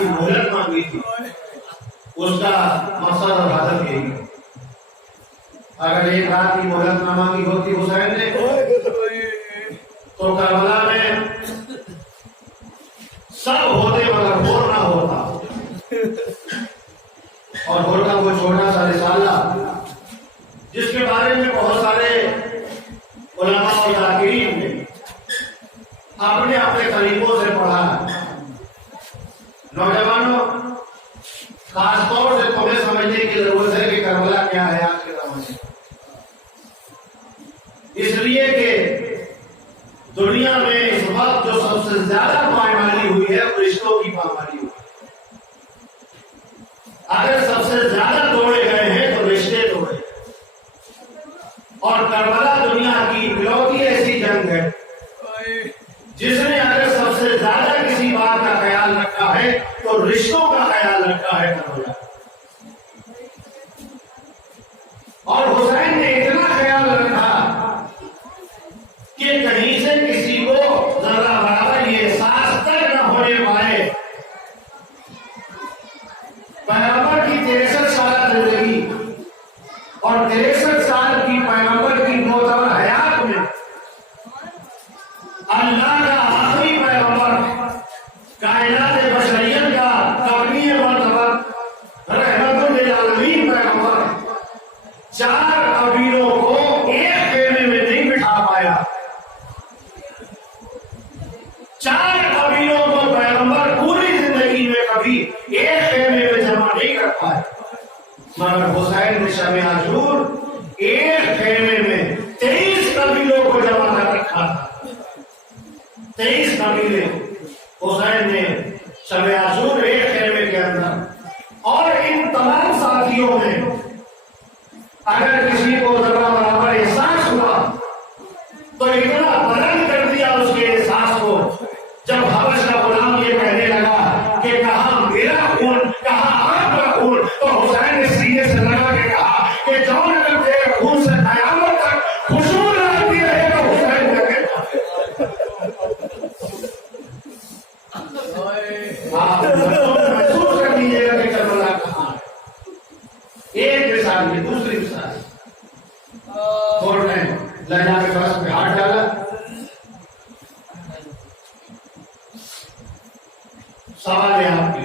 की मोहलत मांगी थी, उसका मकसद और हदफ यही है। अगर एक रात की मोहलत ना मांगी होती हुसैन ने तो करबला में सब होते मगर होर ना होता। और होर का वो छोटा सा रिसाला जिसके बारे में बहुत सारे उलमा और जाकिरीन ने अपने अपने तरीकों से पढ़ा है। नौजवानों, खासतौर से तुम्हें समझने की जरूरत है कि करबला क्या है आज के जमाने में। इसलिए कि दुनिया में इस वक्त जो सबसे ज्यादा पायमाली हुई है वो रिश्तों की पायमाली हुई है। अगर सबसे ज्यादा तोड़े गए हैं तो रिश्ते तोड़े। और करबला दुनिया की इकलौती ऐसी जंग है जिसने अगर सबसे ज्यादा किसी बात का ख्याल रखा है तो रिश्तों का ख्याल रखा है करबला। और हुसैन ने इतना ख्याल रखा कि कहीं से किसी को जरा बराबर ये एहसास तक न होने पाए। पैगंबर की 63 साल जिंदगी और 63 साल की पैगंबर की मोतबर हयात में अल्लाह का आखिरी पैगंबर, कायनात बशरियत का कौमी मर्तबा रहमतुल लिल आलमीन पैगंबर 4 कबीलों को एक खेमे में नहीं बिठा पाया। 4 कबीलों को पैगंबर पूरी जिंदगी में कभी एक खेमे में जमा नहीं कर पाए। मगर हुसैन ने शब आशूर एक खेमे में 23 कबीलों को जमा कर रखा था। 23 कबीले हुसैन ने शब आशूर एक खेमे के अंदर। और इन तमाम साथियों में अगर किसी को जरा बराबर एहसास हुआ तो इतना बुलंद कर दिया उसके एहसास को जब हबश का गुलाम ये कहने लगा कि कहा मेरा खून, कहा आपका खून, तो हुसैन ने सीने से लगा के कहा कि जौन अगर तेरे खून से कयामत तक खुशबू आती रहेगा हुसैन का कहना। आप महसूस कर लीजिएगा कि करबला कहां है। एक मिसाल में दूसरी मिसाल और ने लैला के पास में हाथ डाला, सवाल है आपके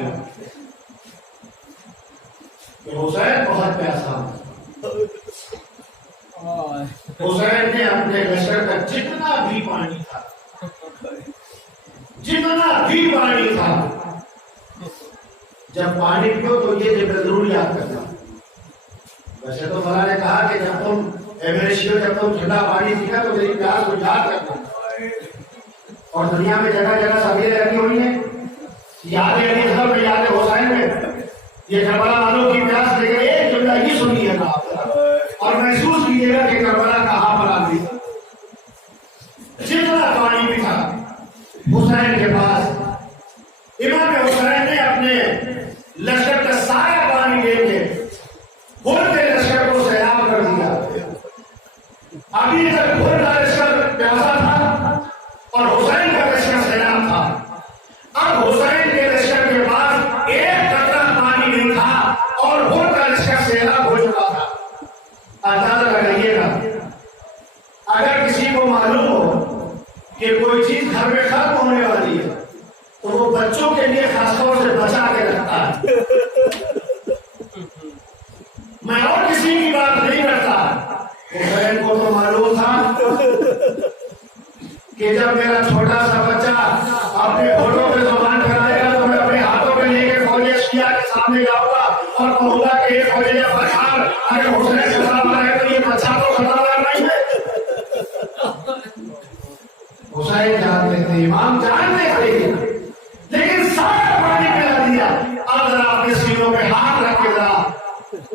कि हुसैन बहुत प्यासा। हुसैन ने अपने लश्कर का जितना भी पानी था जब पानी पियो तो ये जरूर याद करना। वैसे तो मौला ने कहा कि जब तुम ठंडा पानी पीना तो मेरी प्यास को याद करना। और दुनिया में जगह जगह सभी लगी हुई है, यादें अली में, यादें हुसैन में। ये करबला वालों की प्यास लेकर एक जुमला ही सुनिएगा और महसूस कीजिएगा कि करबला कहां पर आ गई। जितना पानी भी था हुसैन के पास, इमाम हुसैन ने अपने लश्कर का सारा पानी लेके बोलते लश्कर को सैलाब कर दिया। अभी तक भोर का लश्कर प्यासा था और हुसैन का लश्कर सैलाब था। अब हुसैन के लश्कर के पास एक कतरा पानी नहीं था और भोर का लश्कर सैलाब हो चुका था। अंदाजा लगाइएगा, अगर किसी को मालूम हो कि कोई चीज घर में खत्म होने वाली है तो वो बच्चों के लिए खासतौर से बचा के रखता है। मैं और किसी की बात नहीं करता। हुसैन को तो मालूम था कि जब मेरा छोटा सा बच्चा अपने होठों पे जुबान कराएगा तो मैं अपने हाथों पे लेके फौजे शिया के सामने जाऊंगा और कहूंगा कि फौजे बखार, अगर हुसैन के सामने है तो ये बच्चा तो खतरनाक नहीं है। हुसैन जानते थे, इमाम जानते थे, लेकिन सारा पानी पिला दिया। अब जरा अपने सीनों पे हाथ रख के जरा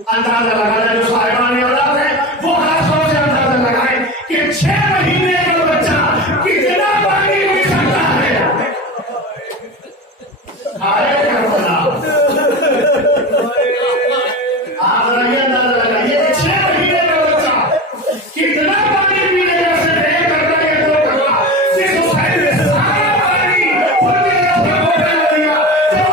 अंदाजा लगाया, जो साहिबान औलाद है वो खासतौर से अंदाजा लगाए कि 6 महीने का बच्चा कितना पानी पी सकता है। आए करबला, आप जरा ये अंदाजा लगाइए कि 6 महीने का बच्चा कितना पानी पी लेगा। सिर्फ एक करता है दो करवा, जिस हुसैन ने सारा पानी उनके दिया जब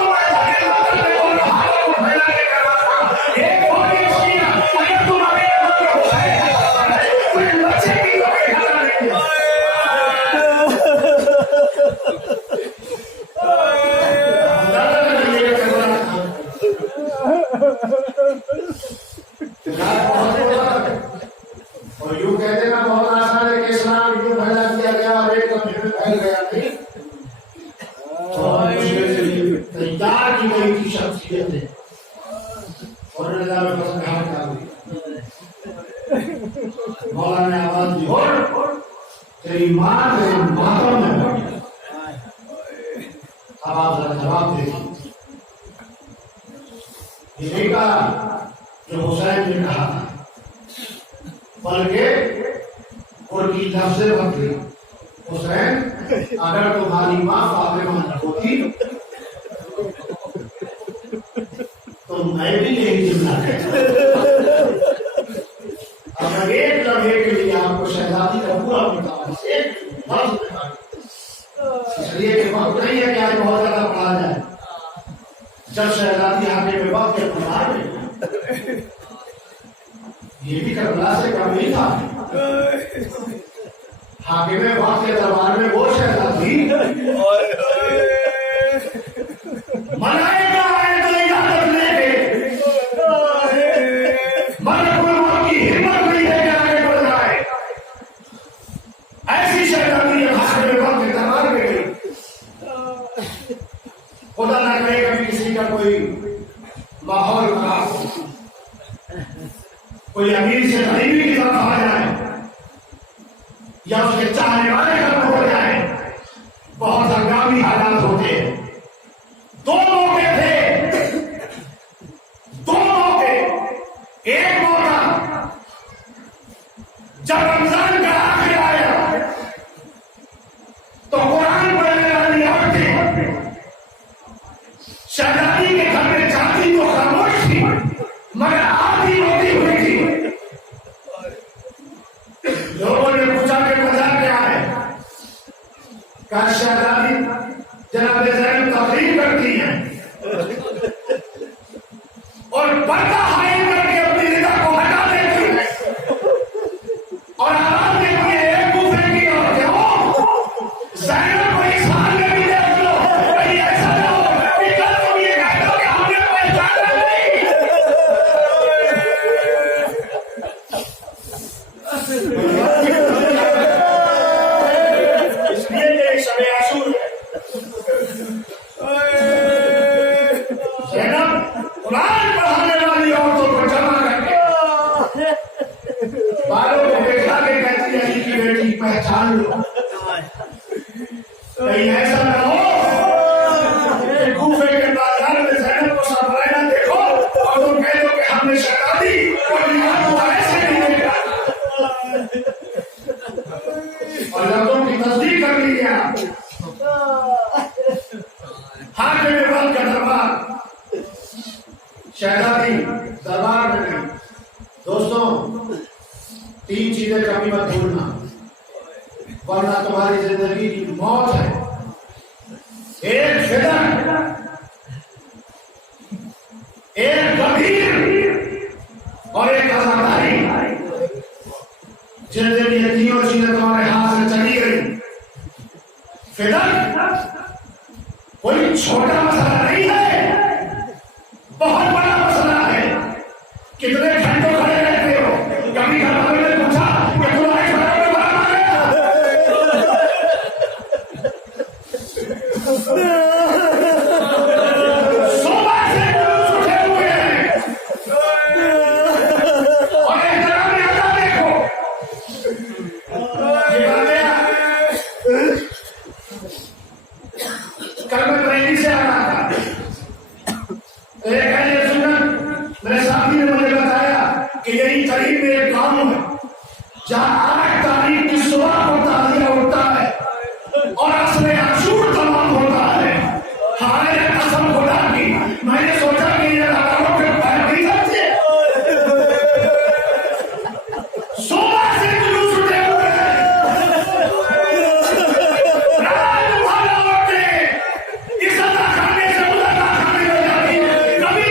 की गई थी शख्सियतें और रजा में फसलहार का हुई। मौला ने आवाज दी और तेरी माँ तेरे मातम में बैठी। अब आप जरा जवाब देखिए, ये नहीं कहा जो हुसैन ने कहा था, बल्कि उनकी लफ्ज़ें बदली। हुसैन, अगर तुम्हारी माँ फातिमा न होती तो मैं भी यही जुमला कहता। अब एक लम्हे के लिए आपको शहजादी का पूरा इसलिए वक्त नहीं है कि आज बहुत ज्यादा पढ़ा जाए। जब शहजादी आगे में वक्त के पढ़ा ये भी करबला से कम नहीं था। हाकिम वक्त के दरबार में वो शहजादी मलाइका आए तो इजाजत लेके, मलकुल मौत की हिम्मत नहीं है कि आगे बढ़ जाए। ऐसी शहजादी हाकिम वक्त के दरबार में गई। खुदा ना करे कभी किसी का कोई माहौल खराब हो, कोई अमीर से गरीबी की तरफ आ जाए या उसके चाहने वाले खत्म हो जाए। बहुत हंगामी हालात होते हैं। दो मौके थे, दो मौके। एक मौका जब रमजान का आखिर आया तो कुरान पढ़ने वाली औरतें शहजादी के घर में जाती तो खामोश थी, मगर आधी रोती हुई थी। लोगों ने पूछा कि वजह क्या है? कहा शहजादी जनाब ज़ैनब तकरीर करती हैं और पर्दा हाइल करके अपनी रिदा को हटा देती है और आराम देती है। एक दूसरे की और ज़ैनब को इस हाल में भी देख लो, कहीं ऐसा ना हो कि कल तुम ये कह दो कि हमने पहचाना नहीं। इसलिए ये शब आशूर है। कुरान पढ़ाने वाली औरतों को जमा करके बालों को देखा के कहती है की बेटी पहचान लो। कहीं ऐसा ना हो कि कूफे के बाजार में ज़ैनब को सरवराना देखो और तुम कह दो कि हमने शहजादी और निगाह को ऐसे नहीं देखा और लफ्ज़ों की तस्दीक कर ली है। हाकिम वक्त का दरबार, शहजादी दरबार में गई। दोस्तों, तीन चीजें कभी मत भूलना वरना तुम्हारी जिंदगी की मौत है। एक फिदर, एक गंभीर और एक आजादारी। जिन दिन ये तीनों चीजें तुम्हारे हाथ से चली गई, फिदर कोई छोटा मसला नहीं है, बहुत बड़ा मसला है। कितने घंटों खड़े रहते हो? कभी घर वालों ने पूछा कि तुम्हारे घर में बड़ा आ गया? सुबह से उठे हुए हैं और एहतराम में आता देखो। ये बातें कल मैं ट्रेनिंग से आ रहा था, मेरे साथी ने मुझे बताया कि यही करीब में एक गांव है जहां 8 तारीख की सुबह को ताजिया उठता है और असले आशूर तमाम होता है। हाय कसम खुदा की, मैंने सोचा कि ये रातों के पैर नहीं सकते। सुबह से जुलूस उठे हुए रात भर औरतें इस अदा खाने से उदा खाने में जाती, कभी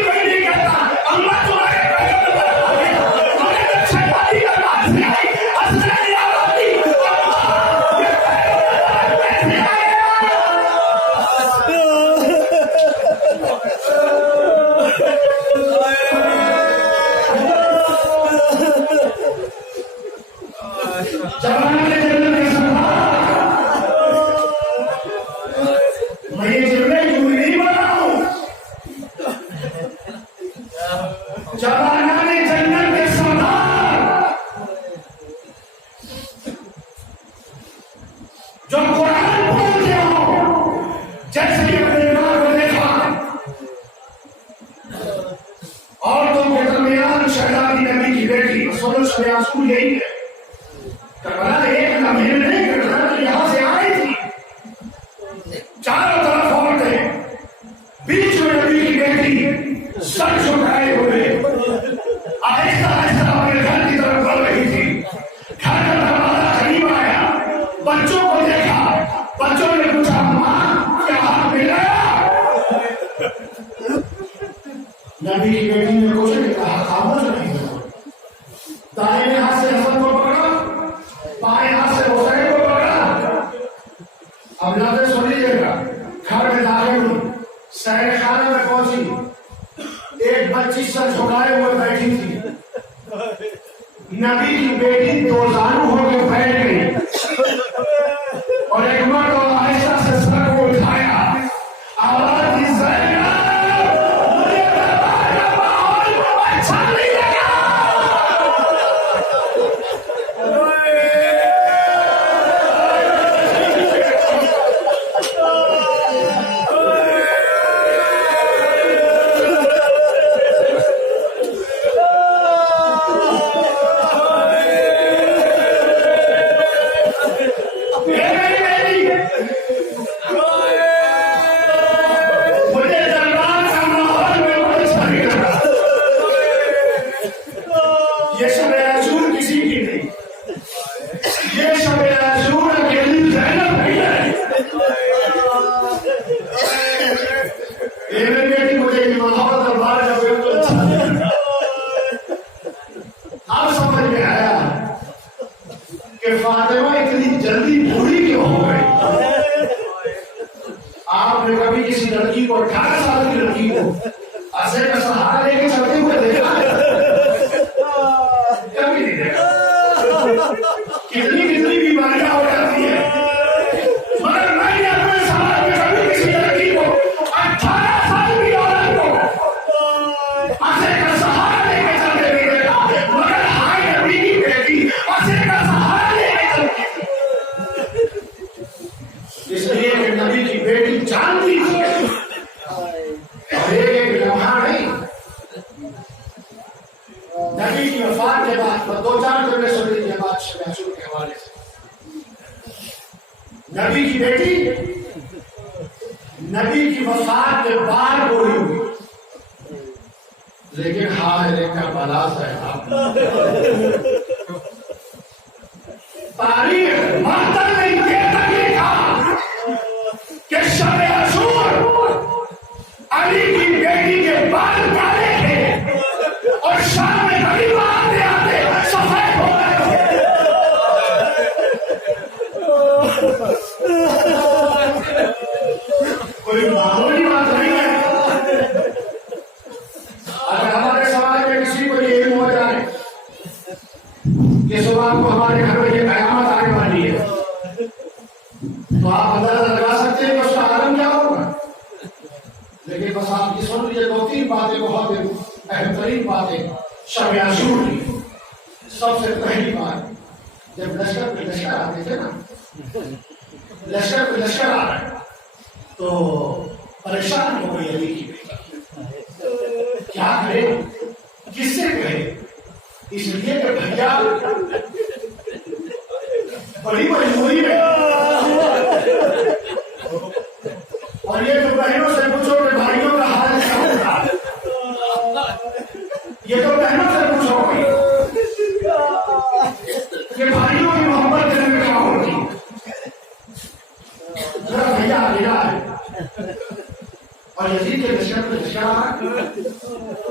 सुनो शब आसूर यही है। करबला एक लम्हे में नहीं करना, तो यहां से आई थी, चारों तरफ औरतें, बीच में नबी की बेटी सर झुकाए हुए आहिस्ता आहिस्ता अपने घर की तरफ बढ़ रही थी। घर का दरवाजा करीब आया, बच्चों को देखा, बच्चों ने पूछा मां क्या हाथ मिल गया? नबी की बेटी ने कुछ नहीं कहा, खामोश नहीं हुआ। दाहिने हाथ से हसन को पकड़ा, बाएं हाथ से हुसैन को पकड़ा। अब लफ्ज़ सुन लीजिएगा। घर में दाखिल हुई, सैर खाना में पहुंची, एक बच्ची सर झुकाए हुए बैठी थी। नबी की बेटी दो जानू होकर बैठ गई और एक मर्द आहिस्ता से सर को उठाया, आवाज दी, मुझे दरबार का माहौल अच्छा नहीं लगा। फातिमा इतनी जल्दी बूढ़ी क्यों हो गई? आपने कभी किसी लड़की को, 18 साल की लड़की को असे का सहारा लेके चलते हुए देखा है? कभी नहीं देखा। कितनी कितनी बीमारियां हो जाती है, मगर मैंने अपने समाज में कभी किसी लड़की को, 18 साल की औरत को असे का सहारा लेके चलते नहीं देखा। मगर हाय नबी की बेटी असे का सहारा इसलिए कि नबी की बेटी जानती थी और एक लम्हा नहीं। नबी की वफात के बाद 2-4 जगह सुन लीजिए बात शब आसूर के हवाले से। नबी की बेटी नबी की वफात के बाद बोली हुई, लेकिन हाय रे करबला साहब, तारीख मातर नहीं देता लिखा कि शब आसूर अली की बेटी के बाल काले थे और शाम में गरीब आते आते सफेद हो गए। कोई मामूली बात नहीं है। अगर हमारे समाज में किसी को ये हो जाए कि सुबह को हमारे घर में ये कयामत आने वाली है, तो आप अंदाजा लगा सकते हैं कि उसका आलम क्या होगा। लेकिन बस आप ये सुन लीजिए 2-3 बातें, बहुत बेहतरीन बातें शब आसूर की। सबसे पहली बात, जब लश्कर पे लश्कर आते थे ना, लश्कर पे लश्कर आ रहा है तो परेशान हो गई अली की बेटी। क्या करे, किससे कहे? इसलिए कि भैया बड़ी मजबूरी में, और ये तो बहनों से पूछो कि भाइयों का हाल क्या होगा। ये तो बहनों से पूछो कि भाइयों की मोहब्बत दिल में क्या होगी। जरा भैया अकेला है और यजीद के लश्कर पे लश्कर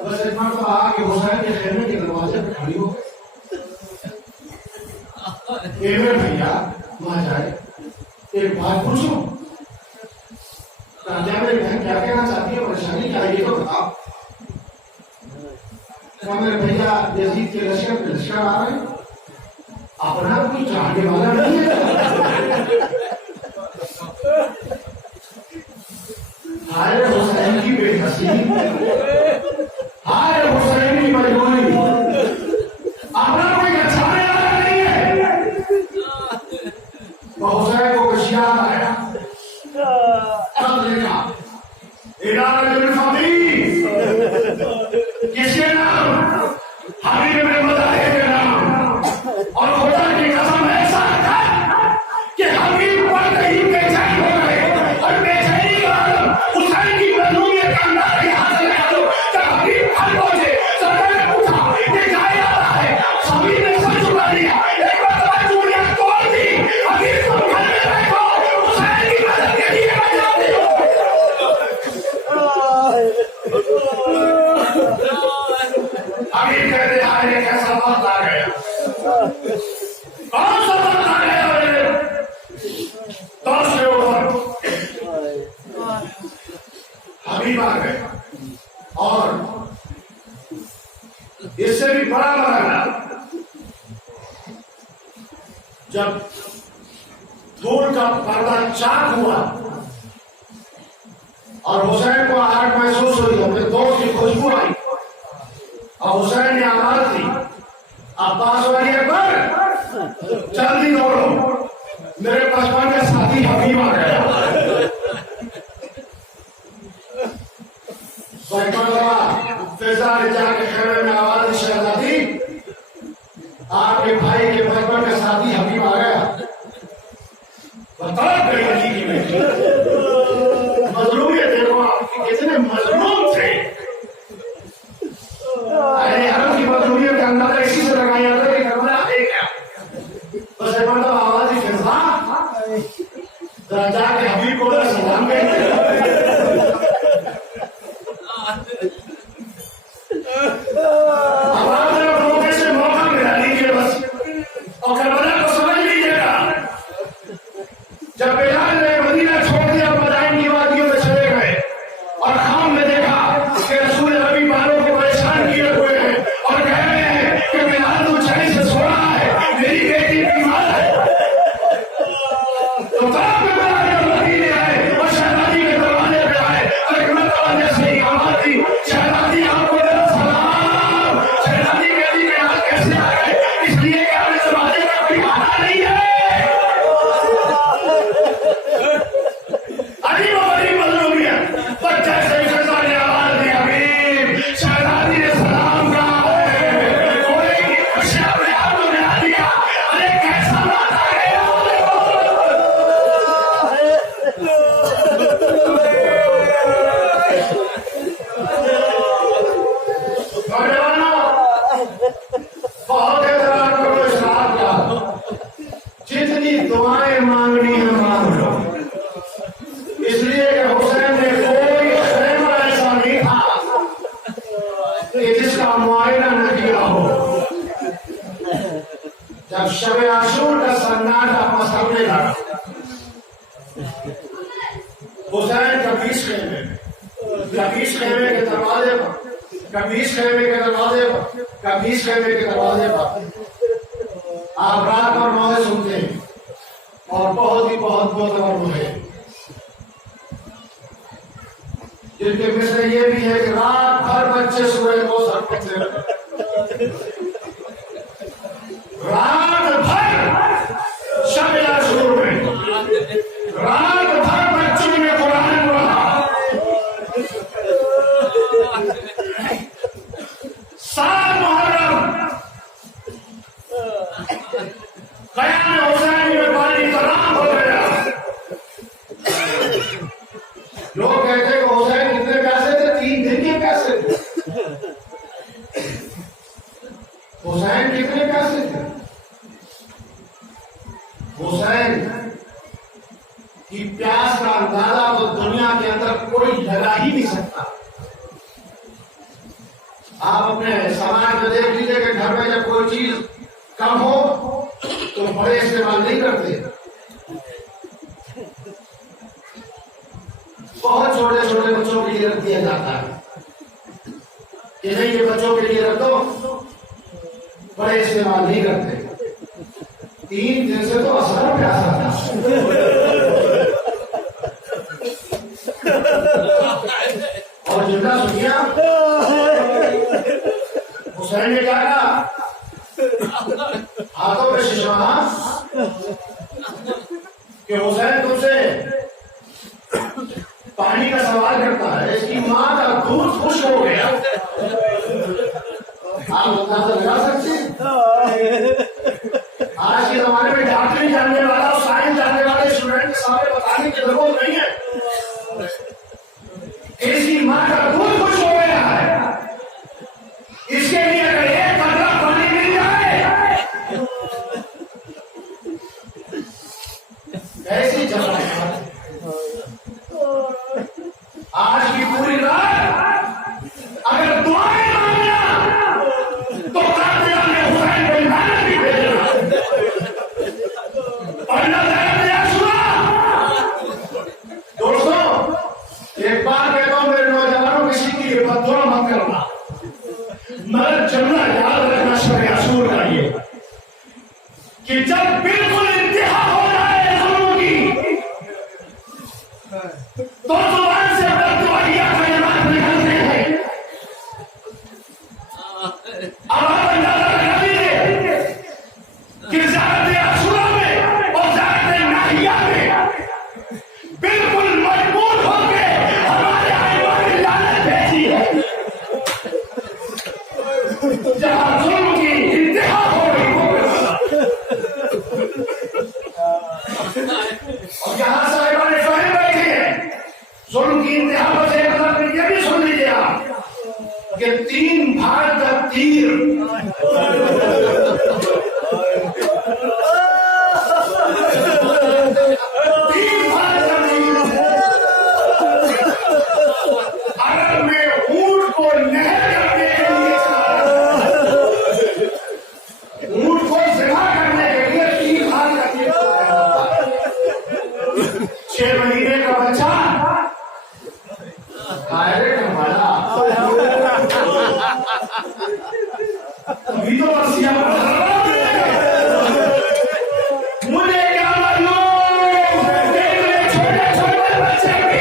बस इतना तो आके हुसैन के खेमे के दरवाजे पे खड़ी हो गई। भैया वहां जाए, एक बात पूछो, राजा मेरी बहन क्या कहना चाहती है, परेशानी क्या है ये तो बताओ। मेरे भैया यजीद के लश्कर पे लश्कर आ रहे हैं, अपना कोई चाहने वाला नहीं है। हाय हुसैन की बेहसी, हाय हुसैन की मजबूरी, अपना कोई चाहने वाला नहीं है। तो हुसैन को कुछ याद आया, तब देखा किसके नाम, हबीब में बताए के नाम अभी कहते आए कैसा वक्त आ गया, कौन सा वक्त आ गया मेरे दोस्त के ऊपर? हबीब आ गए और इससे भी बड़ा मरना जब दूर का पर्दा चाक हुआ और हुसैन को आहट महसूस हुई, अपने दोस्त की खुशबू आई और हुसैन ने आवाज दी, अब्बास वाली अकबर जल्दी दौड़ो, मेरे बचपन का साथी हबीब आ गया। फिजा ने जाके खेमे में आवाज दी, शहजादी आपके भाई के बचपन का साथी हबीब आ गया। बता गई की मजलूमियत देखो, आप कितने मजलूम थे। अरे यार की मजलूमियत का अंदाजा इसी से लगाया जाता है कि करबला है क्या। बस एक मतलब आवाज ही फिजा जरा जाके हबीब को सलाम करें। जब शब आशूर का सन्नाटा मसलने लगा, हुसैन कबीस खेमे के दरवाजे पर, कबीस खेमे के दरवाजे पर, कबीस खेमे के दरवाजे पर आप रात और नौहे सुनते हैं और बहुत ही बहुत मोतबर है, जिनके में से ये भी है कि रात भर बच्चे सूरज को सर पकड़ते रहे, रात भर शब आशूर में, रात भर बच्चों में कुरान पढ़ा, सात मुहर्रम क़याम हुसैन में पानी तराम हो गया। लोग कहते हैं कि हुसैन कितने पैसे थे? 3 दिन के पैसे थे। हुसैन कितने पैसे थे? हुसैन की प्यास का अंदाजा तो दुनिया के अंदर कोई लगा ही नहीं सकता। आप अपने समाज में देख लीजिए कि घर में जब कोई चीज कम हो तो बड़े इस्तेमाल नहीं करते, बहुत छोटे छोटे बच्चों के लिए रख दिया जाता है कि नहीं ये बच्चों के लिए रख दो, बड़े इस्तेमाल नहीं करते। 3 दिन से तो असर प्यासा था। और जितना सुनिया हुसैन ने क्या कहा, हाथों पे शिशा कि हुसैन तुमसे पानी का सवाल करता है, इसकी मां का दूध खुश हो गया। आप अंदाजा लगा सकते हैं? आज के जमाने में डॉक्टरी जानने वाला और साइंस जानने वाले स्टूडेंट के सामने बताने की जरूरत नहीं है, इसकी मां का दूध खुश हो गया है। इसके लिए अगर एक कतरा पानी मिल जाए, ऐसी जगह आज की पूरी रात जहां जुल्म की इंतहा हो रही हो, और जहां साहिबान फहम बैठे हैं, जुल्म की इंतहा पर से मतलब ये भी सुन लीजिए आप कि 3 भाग का तीर अरब में ऊंट को नहर करने के लिए ऊंट को जिना करने के लिए 3 भाग का तीर 6 महीने का बच्चा अभी तो बसिया मुझे क्या मालूम छोटे छोटे बच्चे भी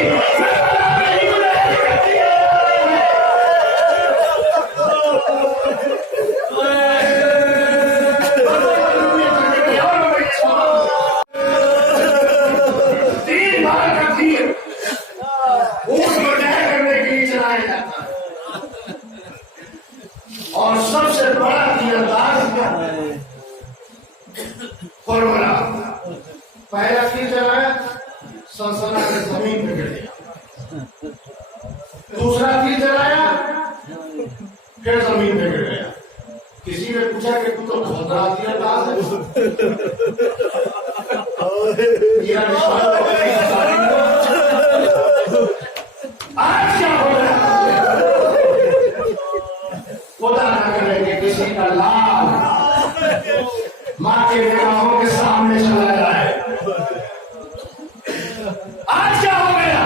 और सबसे बड़ा तीरंदाज फॉर्मूला पहला तीर चलाया, सनसना के जमीन पे गिर गया। दूसरा तीर चलाया, फिर जमीन पे गिर गया। किसी ने पूछा कि तू तो बहुत बड़ा तीरंदाज है, आज क्या हो रहा है? खुदा न करे कि किसी का लाल माँ के निगाहों के सामने चला जाए। आज क्या हो गया?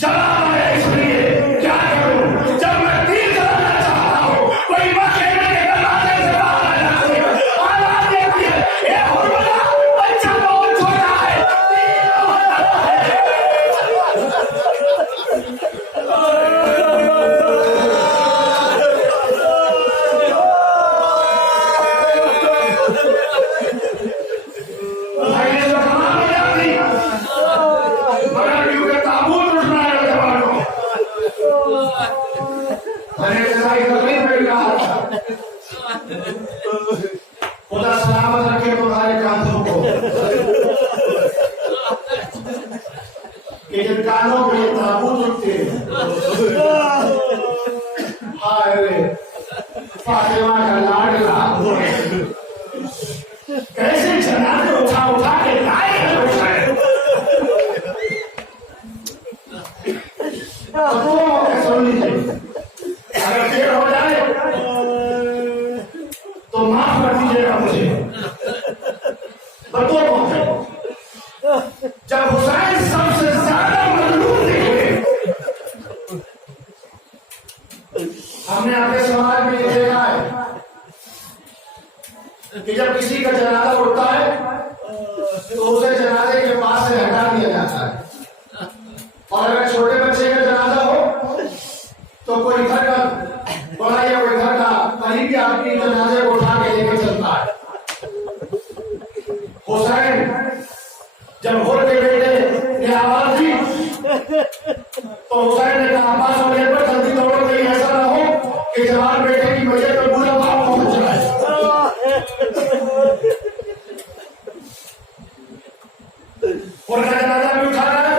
चला है, इसलिए क्या करूं? जब मैं तीर चलाना चाहता हूं, कोई मखेने के दरवाजे से बाहर आ जाती है, आवाज देती है, ये हुर्मला बच्चा बहुत छोटा है, खुदा सलामत रखे तुम्हारे कांधों को। ये कानों पे ताबूत उठते, हाय फातिमा का लाडला कैसे जनाजे उठा उठा के लाए हैं। सुन लीजिए, अगर देर हो जाए तो माफ कर दीजिएगा मुझे। बदो मौके जब हुसैन सबसे ज्यादा मजलूम दिखे, हमने अपने समाज में ये देखा है कि जब किसी का जनाजा उठता है तो उसे जनाजे के पास से हटा दिया जाता है, और अगर छोटे बच्चे का जनाजा हो तो कोई घर का बड़ा या कोई घर का करीबी आदमी जनाजे को उठा के लेकर चलता है। हुसैन जब हुर के बेटे ने आवाज दी तो हुसैन ने कहा, अब्बास और पर जल्दी दौड़ो, कहीं ऐसा ना हो कि जवान बेटे की वजह पर बुरा भाव पहुंच जाए। और का जनाजा भी उठा रहा है,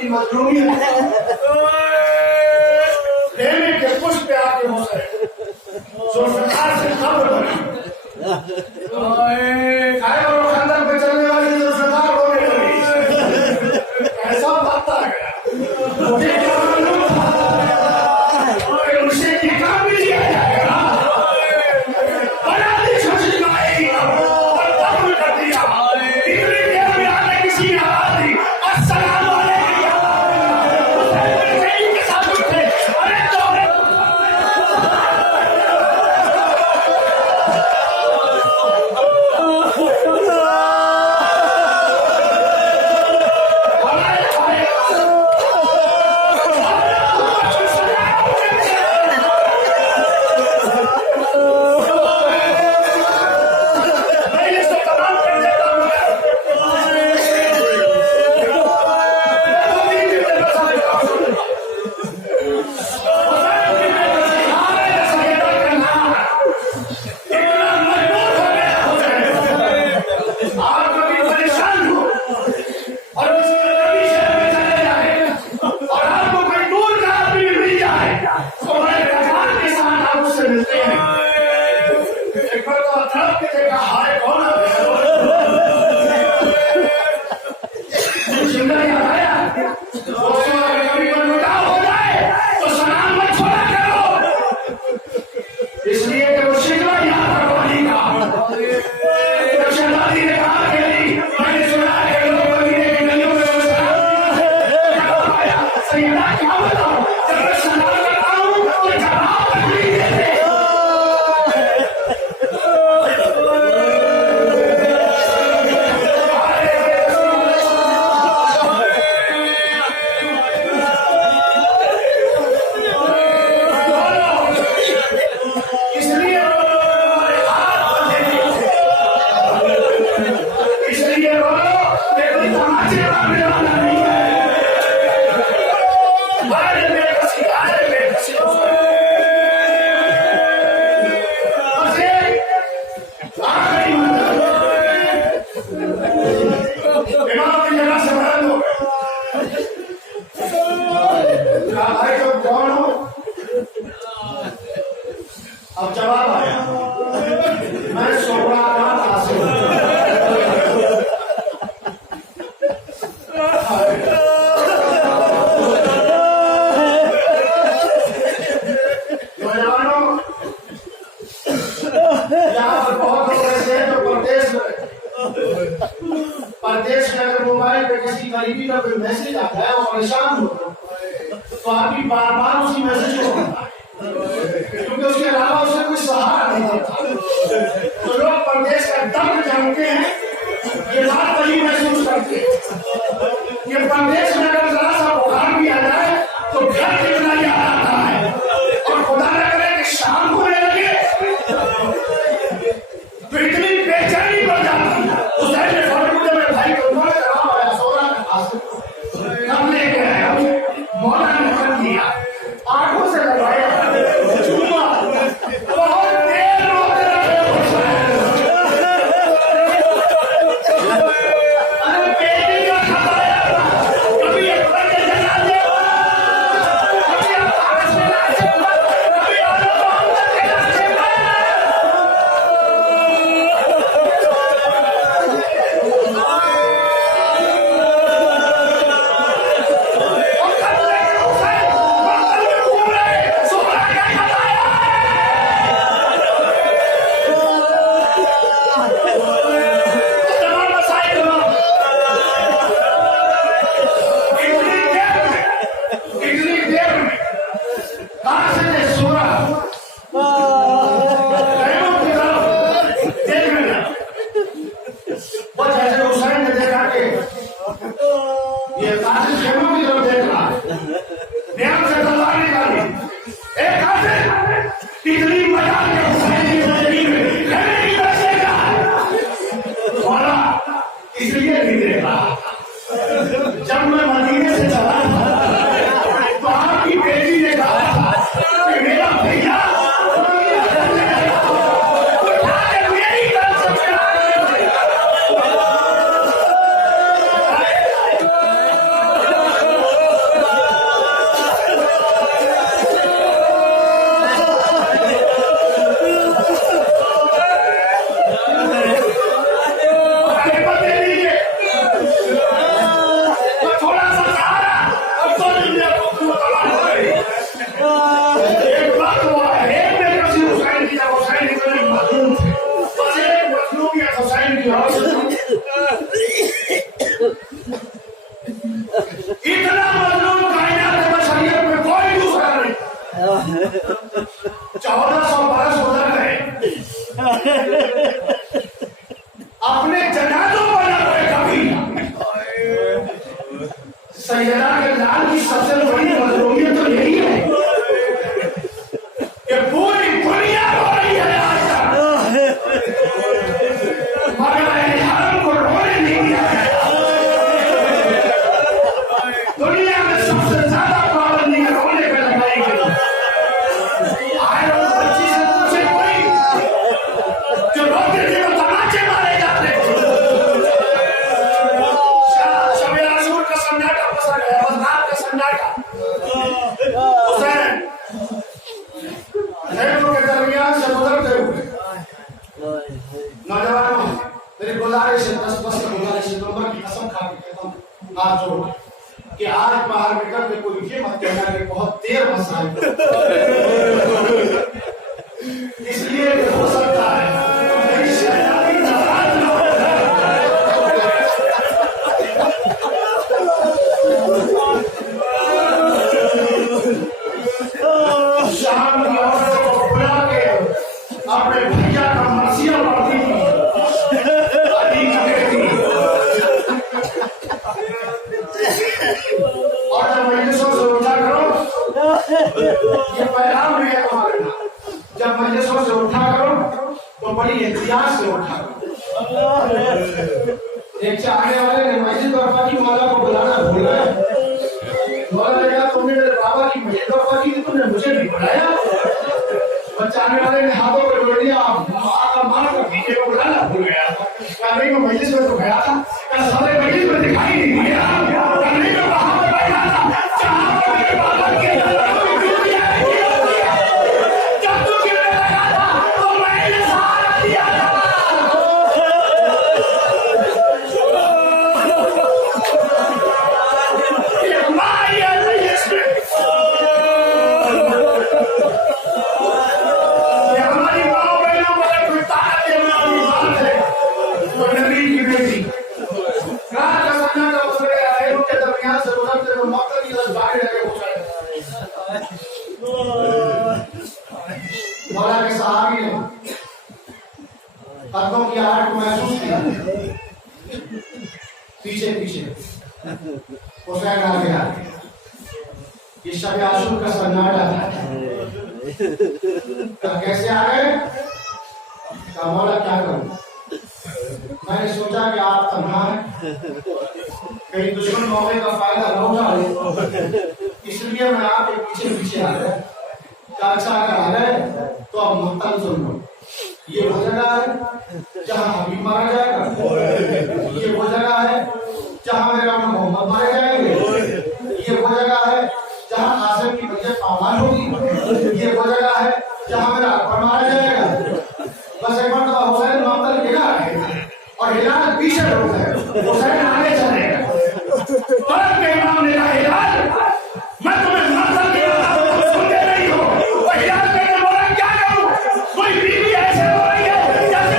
की मजलूमी देने के पुष्प पे आके हुसैन जुल्फकार से खबर बनी खाए और खंदक पे चलने वाली जुल्फकार होने लगी। ऐसा पता गया मुझे क्या मालूम था कि उसे निकाह भी दिया जाएगा। बना दी सोची माएगी और दफन कर दिया। इतनी देर में आने किसी ने आवाज दी, अस्सलाम वालेकुम। हुसैन के साथ उठे, अरे तो अब जवाब आया, मैं सोबरा का तासिर नौजवानों, यहाँ पर बहुत लोग ऐसे हैं जो परदेश में अगर मोबाइल पे किसी करीबी का कोई मैसेज आता है और परेशान होता है तो आदमी बार बार उसी मैसेज को करता है क्योंकि उसके अलावा उसे कोई सहारा नहीं देता। तो लोग परदेश का दर्द जानते हैं, ये बात वही महसूस करते हैं कि परदेश में अगर जरा सा बुखार भी आ जाए तो घर कितना याद आता है और खुदा न करे कि शाम होने लगे तो इतनी बेचैनी बढ़ जाती है। हुसैन ने फौरन में भाई को आया सोना के पास कब लेके आया, मौला ने कर दिया, आंखों से लगाया, चूमा, बहुत देर रोते रहे अरे बेटी का खबाया कभी अकबर के जनाजे कभी अब्बास के जनाजे कभी आलम मोहम्मद के जनाजे इसलिए नहीं देखा। जब मैं मदीने से चला तो आपकी बेटी ने कहा कि मेरा भैया मेरी तरफ से सैयदा के लाल की सबसे बड़ी मजलूमियत तो यही है कि पूरी दुनिया रो रही है आज तक, मगर हरम को रोने नहीं दिया गया। दुनिया में सबसे ज्यादा पाबंदी रोने पे लगाई गई। आए रोज बच्ची से पूछे कोई जो रोते थे वो तमाचे मारे जाते थे। शब-ए आशूर का सन्नाटा पसंद है, बस रात का सन्नाटा। हुसैन खेलों के दरमियान से गुजरते हुए नौजवानों, मेरी गुजारिश है, बस गुजारिश है, नंबर की कसम खा के कहता हूँ हाथ जोड़ कि आज बाहर निकल के कोई ये मत कहना कि बहुत देर बस आए, इसलिए हो सकता है शाम की औरतों को बुला के अपने भैया का मसीहा पढ़ती थी, अली की बेटी। और जब मजलिसों से उठा करो, ये पैगाम भी है हमारे नाम, जब मजलिसों से उठा करो तो बड़ी एहतियात से उठा करो। एक चाहने वाले ने मस्जिद बर्फा की मौला को बुलाना भूल गए। मौला ने कहा तुमने मेरे बाबा की मस्जिद बर्फा की थी, तुमने मुझे नहीं बुलाया। चाहने वाले ने हाथों को जोड़ दिया, आका मार कर पीछे को बुलाना भूल गया। कहा नहीं मैं मस्जिद में तो गया था, कहा सारे मस्जिद में दिखाई नहीं दिया, कहा नहीं मैं वहां पर बैठा था जहां पर मेरे बाबा के जब तू गिरने लगा था तो मैंने सहारा दिया था। मौला के सहाबी ने कदमों की आहट को महसूस किया, पीछे पीछे हुसैन आ गया। ये शब-ए आशूर का सन्नाटा था। कैसे आ गए? कहा मौला क्या करूं, मैंने सोचा कि आप तन्हा हैं, कहीं दुश्मन मौके का फायदा न उठा ले, इसलिए मैं आपके पीछे पीछे आ गया। अच्छा अगर आ गए तो अब मक्तल सुन लो, ये वो जगह है जहाँ हबीब मारा जाएगा, ये वो जगह है जहाँ मेरा मोहम्मद मारे जाएंगे, ये वो जगह है जहाँ कासिम की बच्चे पामान होगी, ये वो जगह है जहाँ मेरा अकबर मारा जाएगा। बस एक बार तो हुसैन मक्तल गिरा है और हिलाल पीछे हो गए, हुसैन आगे चलेगा। तुरंत के इमाम ने कहा हिलाल मैं तुम्हें मक्तल गिरा सुनते नहीं हो, हिलाल कहने बोला क्या करूं, कोई बीवी ऐसे हो रही है जैसे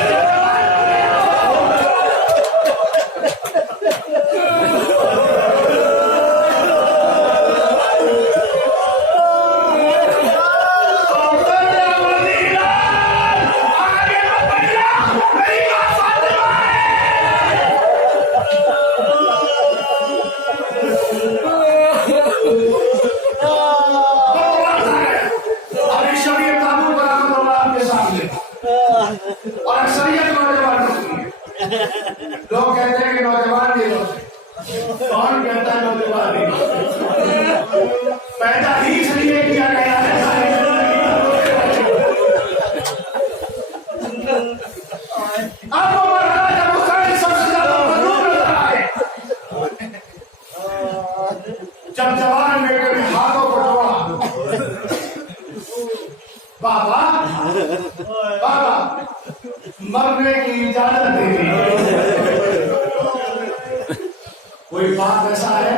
और अक्सरियत नौजवानों की लोग कहते हैं कि नौजवान नहीं होते, कौन कहता है नौजवान नहीं होते? पैदा ही इसलिए किया गया है अब वो मरना जब हुसैन सबसे ज्यादा मजलूम नजर आए, जब जवान बेटे ने हाथों को जोड़ा, बाबा बाबा मरने की इजाजत दे दी। कोई बात ऐसा है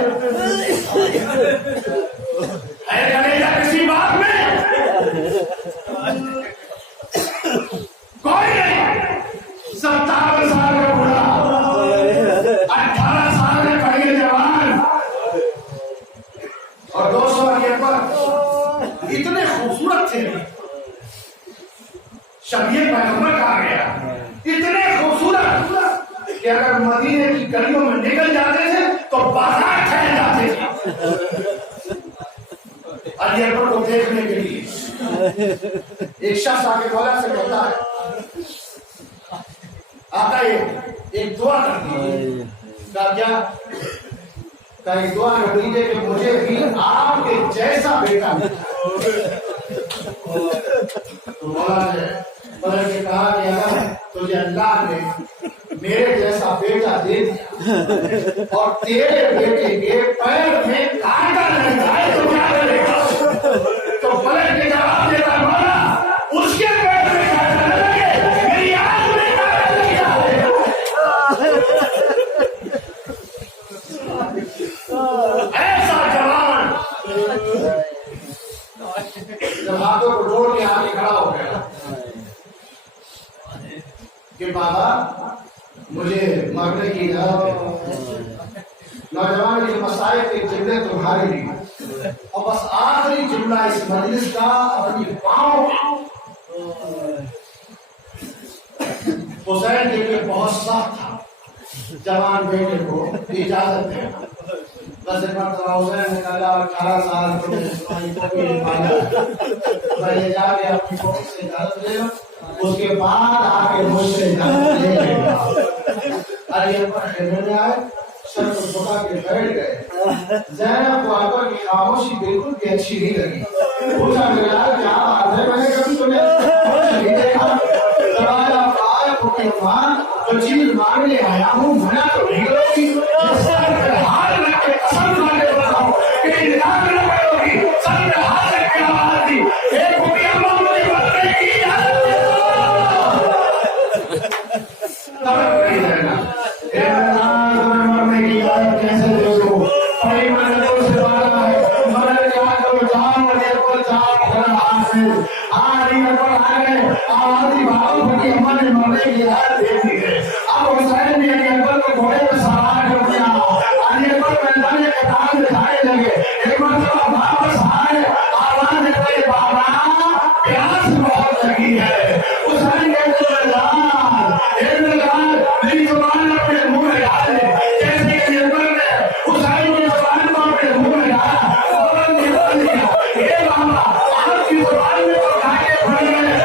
कलेजा किसी बात में कोई नहीं। 57 साल का बूढ़ा, 18 साल के पढ़े जवान और 200 के पर इतने खूबसूरत थे। शबीर पैगंबर कहा गया, इतने खूबसूरत कि अगर मदीने की गलियों में निकल जाते थे तो बाजार ठहर जाते थे। अली अकबर को देखने के लिए एक शख्स आके बोला से कहता है आका ये एक दुआ कर दीजिए। क्या का एक दुआ कर दीजिए कि मुझे भी आपके जैसा बेटा तो मौला ने बदल के कहा कि अगर तुझे अल्लाह ने मेरे जैसा बेटा दे दिया और तेरे बेटे के पैर में कांटा नहीं आए तो क्या करेगा? तो पलट के जवाब देता मौला उसके पैर में कांटा न लगे, मेरी आंख में कांटा लग जाए। ऐसा जवान जब हाथों को जोड़ के आगे खड़ा हो गया कि बाबा मुझे मरने की नौजवान के मसाइब के जुमले तुम्हारे लिए और बस आखिरी जुमला इस मजलिस का अपनी पाँव हुसैन के लिए बहुत सख्त था। जवान बेटे को इजाजत है बस एक मरतबा हुसैन ने कहा 18 साल पहले जाके अपनी कोठी से इजाजत ले लो, उसके बाद आके मुझसे इजाजत ले लेगा। अरे में आए सर को झुका के बैठ गए। ज़ैनब को अकबर की खामोशी बिल्कुल भी अच्छी नहीं लगी। पूछा मेरा क्या बात है? मैंने कभी तुम्हें नहीं देखा। जो चीज मांगने आया हूँ मना तो नहीं करोगी। हाथ रख के कसम खा के बताओ कि इनाम न करोगी। सब ने हाथ रख के आवाज दी, एक रुपया मुझे मरने की इजाजत दे दो। मरने की इजाजत कैसे दे दो? भाई मैंने तो उसे मारा है, मरने के बाद तो जाओ और जाओ हासिल आज ही पर आ गए। आवाज़ी बातों पर अम्मा ने मरने की इजाजत दे दी है। अब हुसैन ने अली अकबर को घोड़े में सवार कर दिया। अली अकबर मैदान में कतार में जाने लगे। एक मरतबा वापस आए, आवाज निकली बाबा प्यास बहुत लगी है। हुसैन कहते मेरी जुबान अपने मुंह में डाल दे। जैसे अली अकबर ने हुसैन की जुबान को अपने मुंह में डाला फौरन निकाल दिया। हे बाबा आपकी जुबान में तो कांटे फट गए।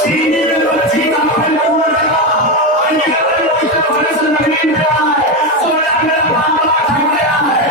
सीने में बच्ची का फल हुआ जमीन पे आए सोचा मेरा बाबा थक गया है।